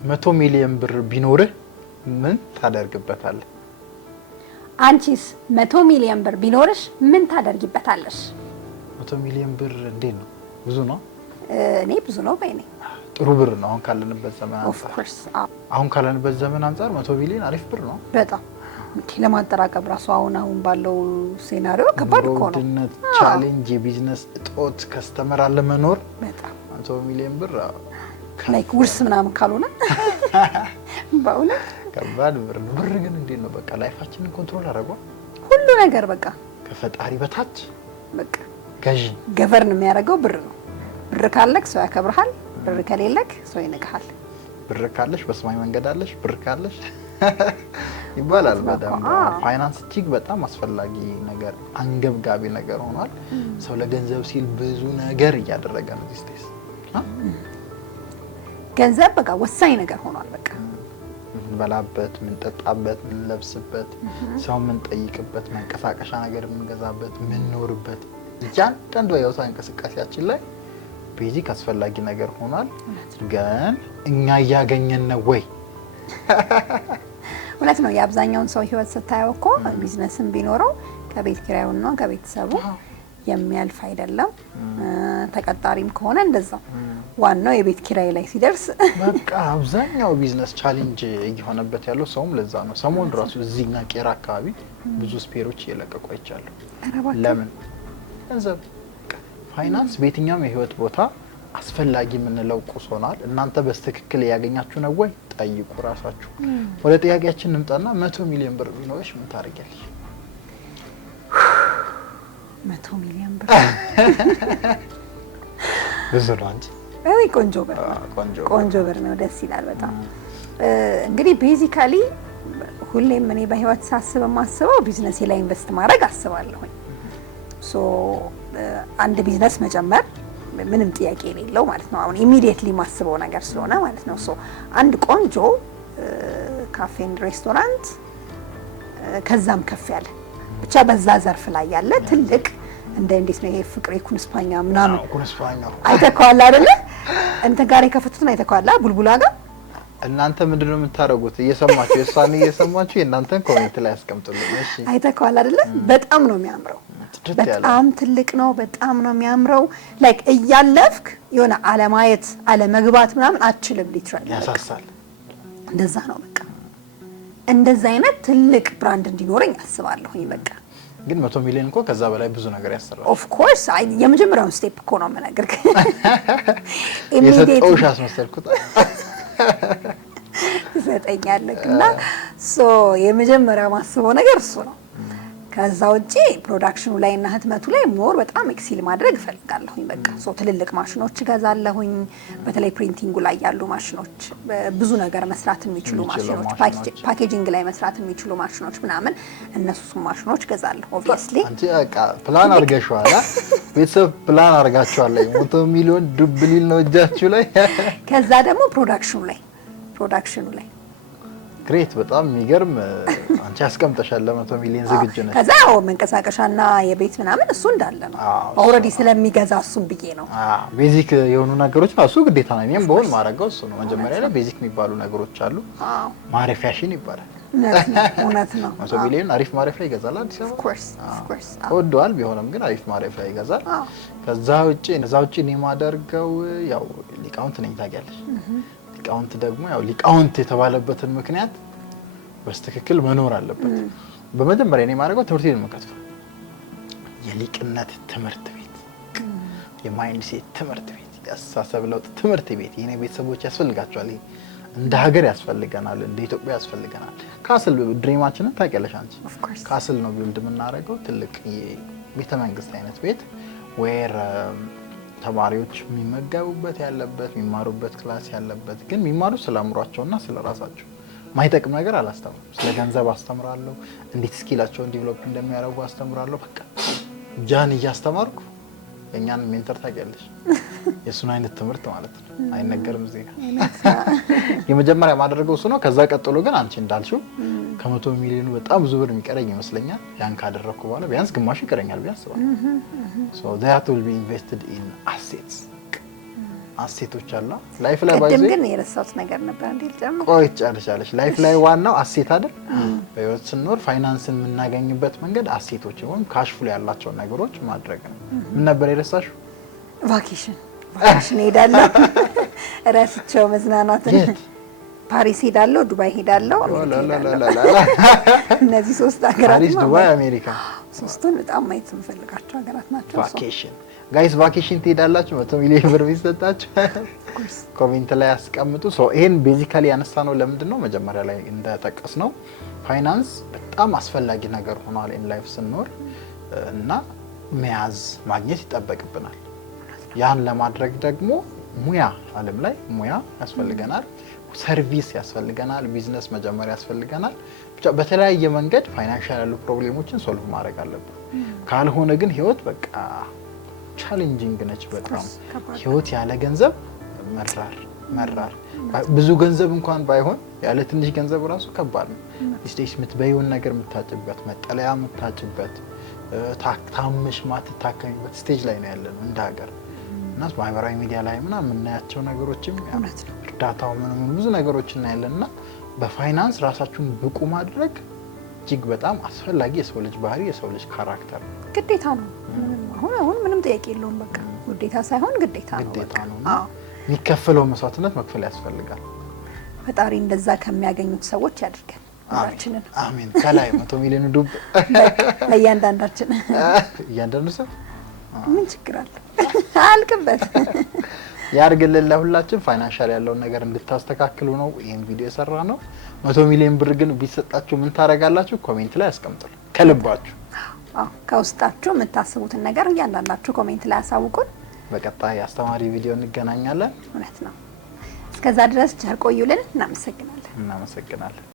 100 ሚሊዮን ብር ቢኖርህ ምን ታደርግበታለህ? አንቺስ 100 ሚሊዮን ብር ቢኖርሽ ምን ታደርጊበታለሽ? 100 ሚሊዮን ብር እንዴት ነው? ብዙ ነው? እኔ ብዙ ነው ባይ ነኝ። ጥሩ ብር ነው አሁን ካለንበት ዘመን አንፃር። ኦፍ ኮርስ አሁን ካለንበት ዘመን አንፃር 100 ሚሊዮን አሪፍ ብር ነው። በጣም ለማጠራቀም ራሱ አሁን ባለው ሴናሪዮ ከባድ እኮ ነው። ውድነት፣ ቻሌንጅ፣ የቢዝነስ እጦት፣ ከስተመር አለ መኖር በጣም 100 ሚሊዮን ብር ላይክ ውርስ ምናምን ካልሆነ በእውነት ከባድ ብር ነው። ብር ግን እንዴት ነው በቃ ላይፋችንን ኮንትሮል አደረገው ሁሉ ነገር በቃ ከፈጣሪ በታች በቃ ገዢ ገቨርን የሚያደርገው ብር ነው። ብር ካለክ ሰው ያከብርሃል፣ ብር ከሌለክ ሰው ይንቅሃል። ብር ካለሽ በሰማይ መንገድ አለሽ፣ ብር ካለሽ ይባላል። በጣም ፋይናንስ እጅግ በጣም አስፈላጊ ነገር አንገብጋቢ ነገር ሆኗል። ሰው ለገንዘብ ሲል ብዙ ነገር እያደረገ ነው ዲስቴስ ገንዘብ በቃ ወሳኝ ነገር ሆኗል። በቃ ምን በላበት፣ ምን ጠጣበት፣ ምን ለብስበት፣ ሰው ምን ጠይቅበት፣ መንቀሳቀሻ ነገር ምን ገዛበት፣ ምን ኖርበት እያንዳንዱ የህይወት እንቅስቃሴያችን ላይ ቤዚክ አስፈላጊ ነገር ሆኗል። ግን እኛ ያገኘን ነው ወይ? እውነት ነው። የአብዛኛውን ሰው ህይወት ስታየው እኮ ቢዝነስም ቢኖረው ከቤት ኪራዩና ከቤተሰቡ የሚያልፍ አይደለም። ተቀጣሪም ከሆነ እንደዛው ዋናው የቤት ኪራይ ላይ ሲደርስ በቃ አብዛኛው ቢዝነስ ቻሌንጅ እየሆነበት ያለው ሰውም ለዛ ነው። ሰሞኑን ራሱ እዚህና ቄራ አካባቢ ብዙ ስፔሮች እየለቀቁ አይቻለሁ። ለምን? ገንዘብ። ፋይናንስ በየትኛውም የህይወት ቦታ አስፈላጊ የምንለው ቁስ ሆኗል። እናንተ በስትክክል ያገኛችሁ ነው ወይ? ጠይቁ ራሳችሁ። ወደ ጥያቄያችን እንምጣና 100 ሚሊዮን ብር ቢኖርሽ ምን ታደርጊያለሽ? 100 ሚሊዮን ብር ብዙ ነው እንጂ አይ ቆንጆ ብር ነው። ቆንጆ ብር ነው። ደስ ይላል በጣም። እንግዲህ ቤዚካሊ ሁሌም እኔ በህይወት ሳስብ የማስበው ቢዝነስ ላይ ኢንቨስት ማድረግ አስባለሁ። ሶ አንድ ቢዝነስ መጀመር ምንም ጥያቄ የሌለው ማለት ነው። አሁን ኢሚዲየትሊ ማስበው ነገር ስለሆነ ማለት ነው። ሶ አንድ ቆንጆ ካፌ ኤንድ ሬስቶራንት ከዛም ከፍ ያለ ብቻ በዛ ዘርፍ ላይ ያለ ትልቅ እንዴት ነው ይሄ ፍቅሬ ኩንስፓኛ ምናምን ኩንስፓኛ አይተካዋል አይደለ? እንተ ጋር የከፈቱትን አይተካዋል ቡልቡላ ጋር። እናንተ ምንድነው የምታረጉት? እየሰማችሁ የሷን እየሰማችሁ የእናንተን ኮሜንት ላይ አስቀምጡልኝ። እሺ አይተካዋል አይደለ? በጣም ነው የሚያምረው። በጣም ትልቅ ነው። በጣም ነው የሚያምረው። ላይክ እያለፍክ የሆነ አለማየት አለመግባት ምናምን አትችልም። ሊትራሊ ያሳሳል። እንደዛ ነው በቃ። እንደዛ አይነት ትልቅ ብራንድ እንዲኖረኝ አስባለሁኝ በቃ። ግን 100 ሚሊዮን እኮ ከዛ በላይ ብዙ ነገር ያሰራል። ኦፍ ኮርስ የመጀመሪያውን ስቴፕ እኮ ነው የምነግርህ። የሰጠውሽ አስመሰልኩት ይሰጠኛልና ሶ የመጀመሪያው ማስበው ነገር እሱ ነው። ከዛ ውጪ ፕሮዳክሽኑ ላይ እና ህትመቱ ላይ ሞር በጣም ኤክሲል ማድረግ እፈልጋለሁኝ በቃ። ሶ ትልልቅ ማሽኖች ገዛለሁኝ። በተለይ ፕሪንቲንጉ ላይ ያሉ ማሽኖች፣ ብዙ ነገር መስራት የሚችሉ ማሽኖች፣ ፓኬጂንግ ላይ መስራት የሚችሉ ማሽኖች ምናምን እነሱ ማሽኖች ገዛለሁ። ኦብቪየስሊ አንቺ በቃ ፕላን አድርገሽዋል። ቤተሰብ ፕላን አድርጋችኋል። 100 ሚሊዮን ዱብል ነው እጃችሁ ላይ። ከዛ ደግሞ ፕሮዳክሽኑ ላይ ግሬት በጣም የሚገርም አንቺ አስቀምጠሻል። ለ100 ሚሊዮን ዝግጁ ነሽ። ከዛ መንቀሳቀሻና የቤት ምናምን እሱ እንዳለ ነው ኦልሬዲ ስለሚገዛ እሱም ብዬ ነው። ቤዚክ የሆኑ ነገሮች ነው እሱ ግዴታ ነው። እኔም በሆን ማረጋው እሱ ነው። መጀመሪያ ላይ ቤዚክ የሚባሉ ነገሮች አሉ። ማረፊያሽን ይባላል። እውነት ነው። 100 ሚሊዮን አሪፍ ማረፊያ ይገዛል አዲስ አበባ። ኦፍ ኮርስ ወዷል ቢሆንም ግን አሪፍ ማረፊያ ይገዛል። ከዛ ውጪ እኔ ማደርገው ያው ሊቃውንት ነኝ ታውቂያለሽ። ሊቃውንት ደግሞ ያው ሊቃውንት የተባለበትን ምክንያት በስትክክል መኖር አለበት። በመጀመሪያ እኔ ማድረገው ትምህርት ቤት መከፈት፣ የሊቅነት ትምህርት ቤት፣ የማይንድሴት ትምህርት ቤት፣ የአስተሳሰብ ለውጥ ትምህርት ቤት። የኔ ቤተሰቦች ያስፈልጋቸዋል። እንደ ሀገር ያስፈልገናል፣ እንደ ኢትዮጵያ ያስፈልገናል። ካስል ድሪማችንን ታውቂያለሽ አንቺ። ካስል ነው ቢልድ የምናደርገው ትልቅ ቤተ መንግስት አይነት ቤት ዌር ተማሪዎች የሚመገቡበት ያለበት የሚማሩበት ክላስ ያለበት ግን የሚማሩት ስለ አእምሯቸውና ስለ ራሳቸው ማይጠቅም ነገር አላስተምርም። ስለ ገንዘብ አስተምራለሁ፣ እንዴት ስኪላቸውን ዲቨሎፕ እንደሚያደርጉ አስተምራለሁ። በቃ ጃን እያስተማርኩ የኛን ሜንተር ታውቂያለሽ። የሱን አይነት ትምህርት ማለት ነው። አይነገርም እዚህ ጋር። የመጀመሪያ ማድረገው እሱ ነው። ከዛ ቀጥሎ ግን አንቺ እንዳልሽው ከ100 ሚሊዮን በጣም ብዙ ብር የሚቀረኝ ይመስለኛል። ያን ካደረኩ በኋላ ቢያንስ ግማሽ ይቀረኛል ብዬ አስባለሁ። so that will be invested in assets አሴቶች አሉ ላይፍ ላይ ቅድም ግን የረሳሁት ነገር ነበር እንዴ ልጨምር ቆይ ጨርሻለሽ ላይፍ ላይ ዋናው አሴት አይደል በህይወት ስንኖር ፋይናንስን የምናገኝበት መንገድ አሴቶች ወይም ካሽ ፍሎ ያላቸው ነገሮች ማድረግ ነው ምን ነበር የረሳሽው ቫኬሽን ሄዳለሁ እረስቸው መዝናናትን ፓሪስ ሄዳለሁ ዱባይ ሄዳለሁ እነዚህ ሶስት ሀገራት ፓሪስ ዱባይ አሜሪካ ሶስቱን በጣም ማየት የምፈልጋቸው ሀገራት ናቸው ቫኬሽን ጋይስ ቫኬሽን ትሄዳላችሁ 100 ሚሊዮን ብር ቢሰጣችሁ ኮሜንት ላይ አስቀምጡ ሶ ይሄን ቤዚካሊ ያነሳነው ለምንድነው መጀመሪያ ላይ እንደተጠቀስነው ፋይናንስ በጣም አስፈላጊ ነገር ሆኗል ኢን ላይፍ ስንኖር እና መያዝ ማግኘት ይጠበቅብናል ያን ለማድረግ ደግሞ ሙያ ዓለም ላይ ሙያ ያስፈልገናል ሰርቪስ ያስፈልገናል ቢዝነስ መጀመሪያ ያስፈልገናል ብቻ በተለያየ መንገድ ፋይናንሻል ያሉ ፕሮብሌሞችን ሶልቭ ማድረግ አለብን ካልሆነ ግን ህይወት በቃ ቻሌንጂንግ ነች በጣም ህይወት ያለ ገንዘብ መራር ብዙ ገንዘብ እንኳን ባይሆን ያለ ትንሽ ገንዘብ ራሱ ከባድ ነው ስቴጅ የምትበይውን ነገር የምታጭበት መጠለያ የምታጭበት ታክታምሽ ማትታከሚበት ስቴጅ ላይ ነው ያለነው እንደ ሀገር እና ማህበራዊ ሚዲያ ላይ ምናምን የምናያቸው ነገሮችም እርዳታው ምንም ብዙ ነገሮች እናያለንና በፋይናንስ ራሳችሁን ብቁ ማድረግ እጅግ በጣም አስፈላጊ የሰው ልጅ ባህሪ የሰው ልጅ ካራክተር ግዴታ ነው አሁን ምንም ጥያቄ የለውም በቃ ግዴታ ሳይሆን ግዴታ ነው አዎ የሚከፈለው መስዋዕትነት መክፈል ያስፈልጋል ፈጣሪ እንደዛ ከሚያገኙት ሰዎች ያድርገን ሁላችንን አሜን ከላይ 100 ሚሊዮን ዱብ ለእያንዳንዳችን እያንዳንዱ ሰው ምን ችግር አለ አልቅበት ያርግልን ለሁላችን ፋይናንሻል ያለውን ነገር እንድታስተካክሉ ነው ይሄን ቪዲዮ የሰራ ነው 100 ሚሊዮን ብር ግን ቢሰጣችሁ ምን ታረጋላችሁ ኮሜንት ላይ አስቀምጡልን ከልባችሁ ከውስጣችሁ የምታስቡትን ነገር እያንዳንዳችሁ ኮሜንት ላይ አሳውቁን በቀጣይ አስተማሪ ቪዲዮ እንገናኛለን እውነት ነው እስከዛ ድረስ ቸር ቆዩልን እናመሰግናለን